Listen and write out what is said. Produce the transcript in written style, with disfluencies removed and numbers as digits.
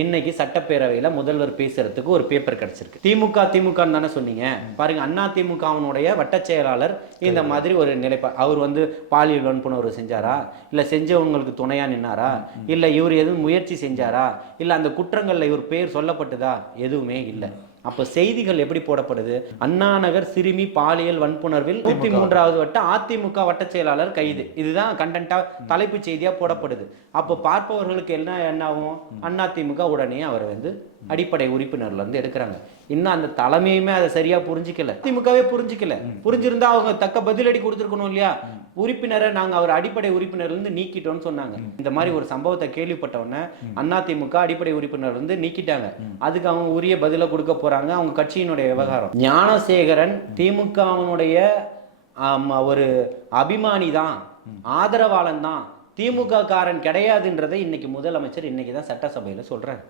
இன்னைக்கு சட்டப்பேரவையில முதல்வர் பேசுறதுக்கு ஒரு பேப்பர் கிடைச்சிருக்கு. திமுக தானே சொன்னீங்க. பாருங்க, அண்ணா திமுகவினுடைய வட்டச் செயலாளர் இந்த மாதிரி ஒரு நிலைப்பா, அவர் பாலியல் வன்புணர்வு செஞ்சாரா, இல்ல செஞ்சவங்களுக்கு துணையா நின்னாரா, இல்ல இவர் எதுவும் முயற்சி செஞ்சாரா, இல்ல அந்த குற்றங்கள்ல இவர் பேர் சொல்லப்பட்டதா, எதுவுமே இல்லை. அப்ப செய்திகள் எப்படி போடப்படுது? அண்ணா நகர் சிறுமி பாலியல் வன்புணர்வில் 103வது வட்ட அதிமுக வட்ட செயலாளர் கைது. இதுதான் கண்டென்ட்டா, தலைப்பு செய்தியா போடப்படுது. அப்ப பார்ப்பவர்களுக்கு என்ன ஆகும்? அதிமுக உடனே அவர் அடிப்படை உறுப்பினர்ல இருந்து எடுக்கிறாங்க. இன்னும் அந்த தலைமையுமே அதை சரியா புரிஞ்சிக்கல. திமுகவே புரிஞ்சிக்கல. புரிஞ்சிருந்தா அவங்க தக்க பதிலடி கொடுத்துருக்கணும் இல்லையா? உறுப்பினரை நாங்க அவர் அடிப்படை உறுப்பினர் இருந்து நீக்கிட்டோம்னு சொன்னாங்க. இந்த மாதிரி ஒரு சம்பவத்தை கேள்விப்பட்ட உடனே அதிமுக அடிப்படை உறுப்பினர் இருந்து நீக்கிட்டாங்க. அதுக்கு அவங்க உரிய பதில கொடுக்க போறாங்க. அவங்க கட்சியினுடைய விவகாரம். ஞானசேகரன் திமுகவினுடைய ஒரு அபிமானி தான், ஆதரவாளன் தான், திமுக காரன் கிடையாதுன்றதை இன்னைக்கு முதலமைச்சர் இன்னைக்கு தான் சட்டசபையில சொல்றாரு.